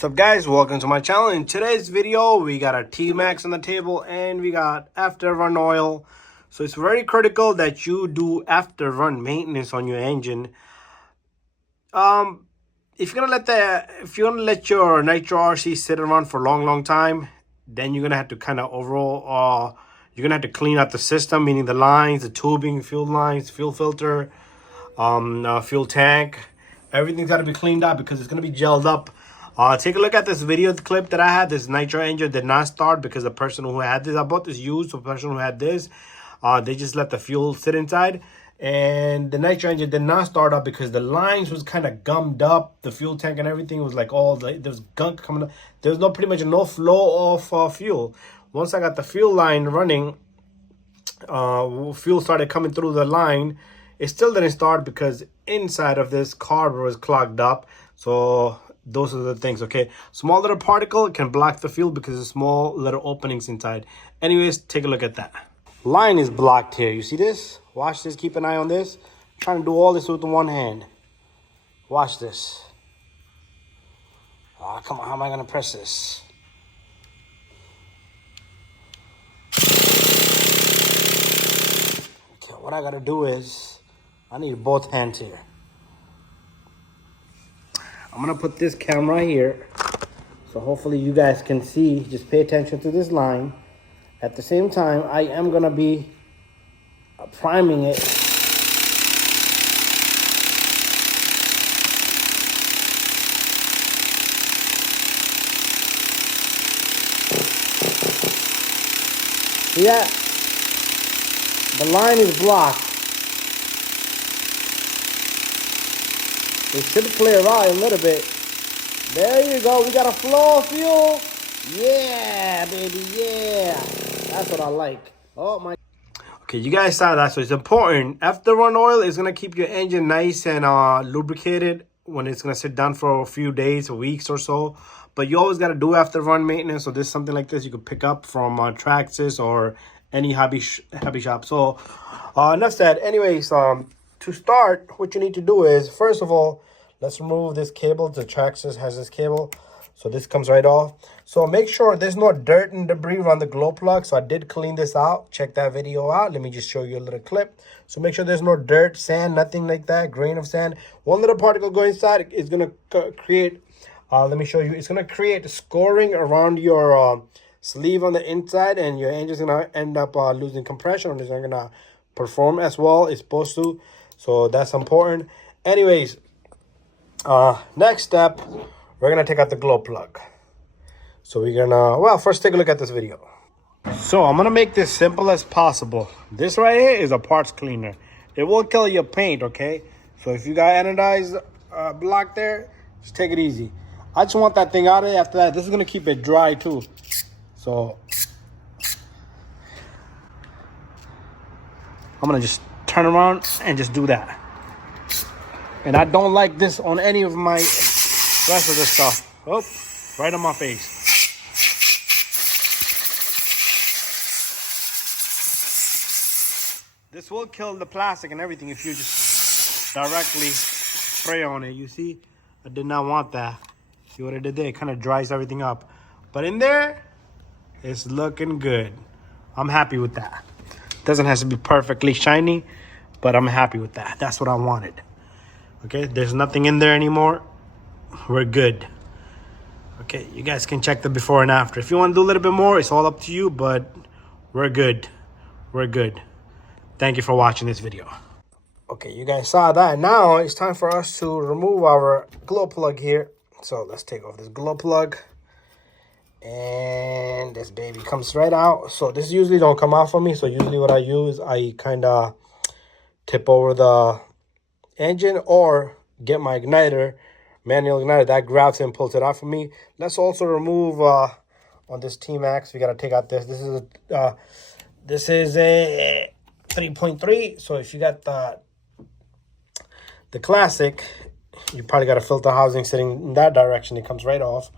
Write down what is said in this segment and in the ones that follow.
What's up guys, welcome to my channel. In today's video we got a T-MAXX on the table and we got after run oil. So it's very critical that you do after run maintenance on your engine. If you're gonna let your nitro RC sit around for a long time, then you're gonna have to kind of overall you're gonna have to clean out the system, meaning the lines, the tubing, fuel lines, fuel filter, fuel tank. Everything's got to be cleaned out because it's gonna be gelled up. Take a look at this video clip that I had. This nitro engine did not start because the person who had this, I bought this used, so the person who had this, they just let the fuel sit inside. And the nitro engine did not start up because the lines was kind of gummed up. The fuel tank and everything was like there was gunk coming up. There was pretty much no flow of fuel. Once I got the fuel line running, fuel started coming through the line. It still didn't start because inside of this carburetor was clogged up. So those are the things, okay? Small little particle can block the fuel because of small little openings inside. Anyways, take a look at that. Line is blocked here. You see this? Watch this. Keep an eye on this. I'm trying to do all this with one hand. Watch this. Oh, come on. How am I going to press this? Okay, what I got to do is I need both hands here. I'm going to put this camera here, so hopefully you guys can see. Just pay attention to this line. At the same time, I am going to be priming it. See that? The line is blocked. It should clear out a little bit. There you go. We got a flow of fuel. Yeah, baby. Yeah. That's what I like. Oh, my. Okay, you guys saw that. So it's important. After run oil is going to keep your engine nice and lubricated when it's going to sit down for a few days, weeks or so. But you always got to do after run maintenance. So this something like this you could pick up from Traxxas or any hobby shop. So enough said. Anyways, to start, what you need to do is, first of all, let's remove this cable. The Traxxas has this cable, so this comes right off. So make sure there's no dirt and debris around the glow plug. So I did clean this out. Check that video out. Let me just show you a little clip. So make sure there's no dirt, sand, nothing like that, grain of sand. One little particle go inside is going to create, let me show you. It's going to create scoring around your sleeve on the inside, and your engine's going to end up losing compression, and it's not going to perform as well it's supposed to. So that's important. Anyways, next step, we're gonna take out the glow plug. So we're gonna, well, first take a look at this video. So I'm gonna make this simple as possible. This right here is a parts cleaner. It will kill your paint, okay? So if you got anodized block there, just take it easy. I just want that thing out of there. After that, this is gonna keep it dry too. So I'm gonna just turn around and just do that. And I don't like this on any of my rest of the stuff. Oh, right on my face. This will kill the plastic and everything if you just directly spray on it. You see, I did not want that. See what I did there? It kind of dries everything up. But in there, it's looking good. I'm happy with that. Doesn't have to be perfectly shiny, but I'm happy with that. That's what I wanted. Okay, there's nothing in there anymore. We're good. Okay, you guys can check the before and after. If you want to do a little bit more, it's all up to you, but we're good. We're good. Thank you for watching this video. Okay, you guys saw that. Now it's time for us to remove our glow plug here. So let's take off this glow plug. And this baby comes right out. So this usually don't come out for me. So usually what I use, I kind of tip over the engine or get my igniter, manual igniter, that grabs it and pulls it out for me. Let's also remove on this T-MAXX, we got to take out this. This is a 3.3. So if you got the classic, you probably got a filter housing sitting in that direction. It comes right off.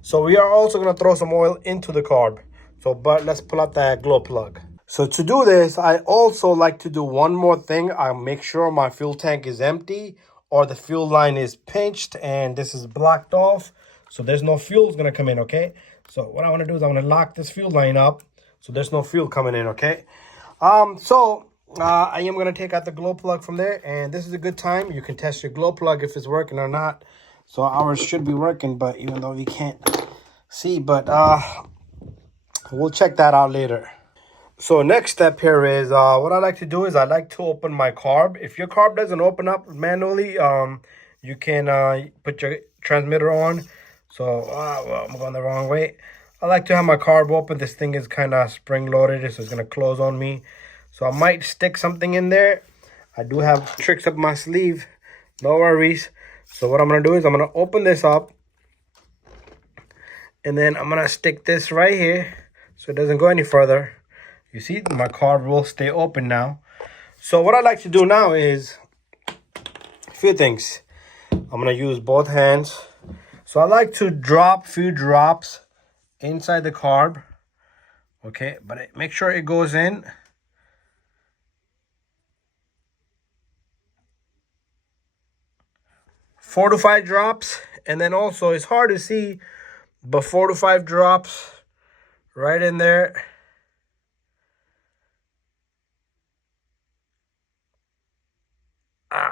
So we are also going to throw some oil into the carb. So, but let's pull out that glow plug. So to do this, I also like to do one more thing. I make sure my fuel tank is empty or the fuel line is pinched and this is blocked off. so there's no fuel gonna come in, okay? So what I want to do is I want to lock this fuel line up so there's no fuel coming in, okay? I am gonna take out the glow plug from there, and this is a good time. You can test your glow plug if it's working or not. So ours should be working, but even though you can't see, but we'll check that out later. So next step here is what I like to do is I like to open my carb. If your carb doesn't open up manually, you can put your transmitter on. So well, I'm going the wrong way. I like to have my carb open. This thing is kind of spring loaded, so it's gonna close on me. So I might stick something in there. I do have tricks up my sleeve, no worries. So what I'm gonna do is I'm gonna open this up, and then I'm gonna stick this right here so it doesn't go any further. You see, my carb will stay open now. So what I like to do now is a few things. I'm gonna use both hands. So I like to drop a few drops inside the carb, okay, but make sure it goes in. Four to five drops, and then also it's hard to see, but 4 to 5 drops right in there.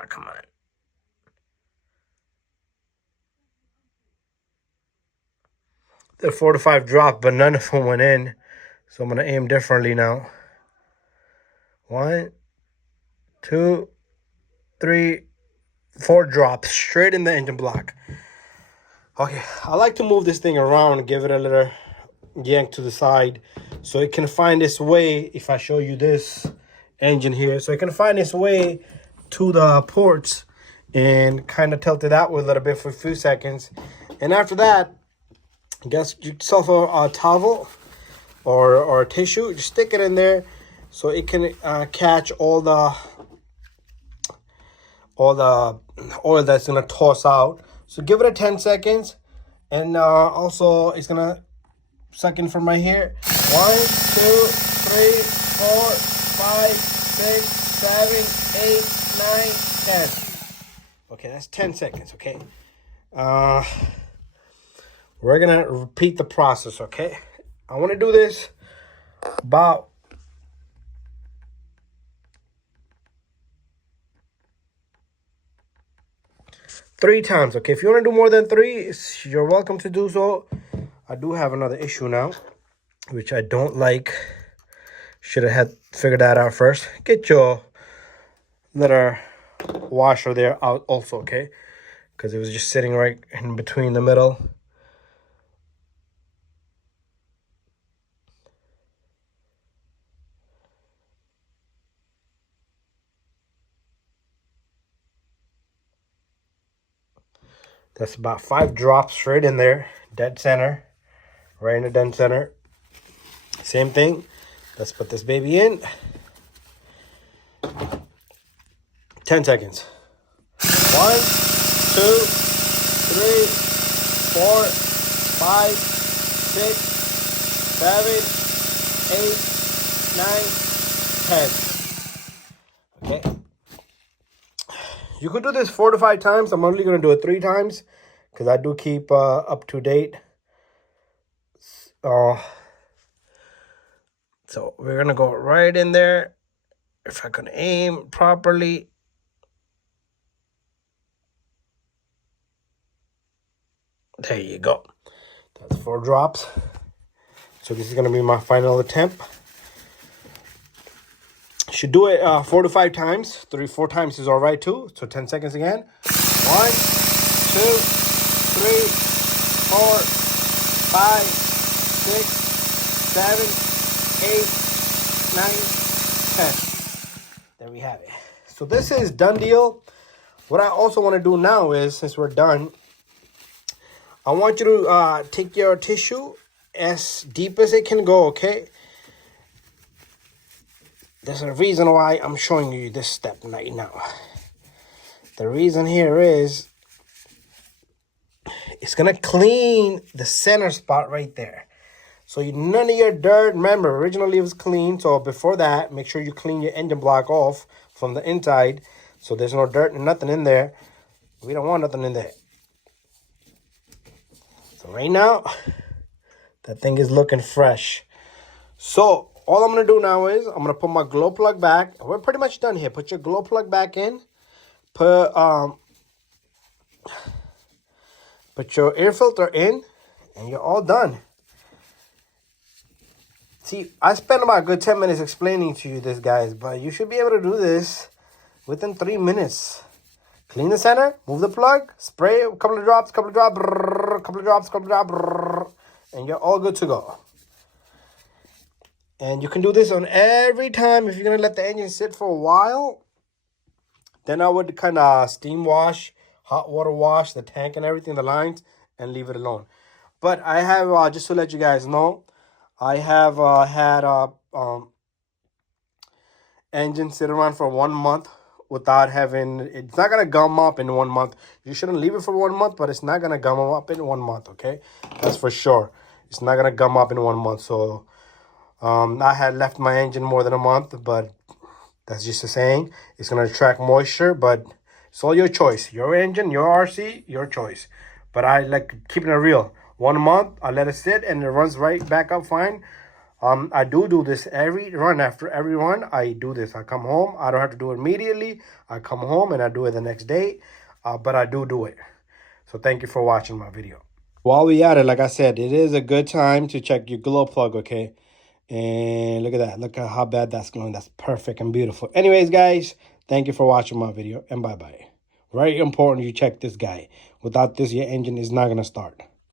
Come on. The 4 to 5 dropped, but none of them went in. So I'm gonna aim differently now. 1, 2, 3, 4 drops straight in the engine block. Okay, I like to move this thing around and give it a little yank to the side so it can find its way. If I show you this engine here, so it can find its way to the ports and kind of tilt it out with a little bit for a few seconds. And after that, get yourself a towel or a tissue, just stick it in there so it can catch all the oil that's gonna toss out. So give it a 10 seconds, and also it's gonna suck in from right here. 1, 2, 3, 4, 5, 6, 7, 8, 9, 10. Okay, that's 10 seconds. Okay, we're gonna repeat the process. Okay, I want to do this about 3 times. Okay, if you want to do more than 3, you're welcome to do so. I do have another issue now, which I don't like. Should have had figured that out first. Get your little washer there out also, okay? Because it was just sitting right in between the middle. That's about 5 drops straight in there, dead center, right in the dead center. Same thing. Let's put this baby in. 10 seconds. 1, 2, 3, 4, 5, 6, 7, 8, 9, 10. Okay. You could do this 4 to 5 times. I'm only going to do it 3 times because I do keep up to date. So we're going to go right in there. If I can aim properly. There you go. That's 4 drops. So this is going to be my final attempt. Should do it 4 to 5 times. 3, 4 times is all right too. So 10 seconds again. 1, 2, 3, 4, 5, 6, 7, 8, 9, 10. There we have it. So this is done deal. What I also want to do now is, since we're done, I want you to take your tissue as deep as it can go, okay? There's a reason why I'm showing you this step right now. The reason here is it's going to clean the center spot right there. So none of your dirt, remember, originally it was clean. So before that, make sure you clean your engine block off from the inside. So there's no dirt and nothing in there. We don't want nothing in there. So right now, that thing is looking fresh. So all I'm gonna do now is I'm gonna put my glow plug back. We're pretty much done here. Put your glow plug back in. Put your air filter in, and you're all done. See, I spent about a good 10 minutes explaining to you this, guys, but you should be able to do this within 3 minutes. Clean the center, move the plug, spray a couple of drops, brrr, couple of drops, brrr, and you're all good to go. And you can do this on every time. If you're going to let the engine sit for a while, then I would kind of steam wash, hot water wash the tank and everything, the lines, and leave it alone. But I have, just to let you guys know, I have had engine sit around for 1 month without having, it's not going to gum up in 1 month. You shouldn't leave it for 1 month, but it's not going to gum up in 1 month, okay? That's for sure. It's not going to gum up in 1 month. So I had left my engine more than a month, but that's just a saying. It's going to attract moisture, but it's all your choice. Your engine, your RC, your choice. But I like keeping it real. 1 month, I let it sit, and it runs right back up fine. I do this every run. After every run, I do this. I come home. I don't have to do it immediately. I come home, and I do it the next day. But I do it. So thank you for watching my video. While we at it, like I said, it is a good time to check your glow plug, okay? And look at that. Look at how bad that's glowing. That's perfect and beautiful. Anyways, guys, thank you for watching my video, and bye-bye. Very important you check this guy. Without this, your engine is not going to start.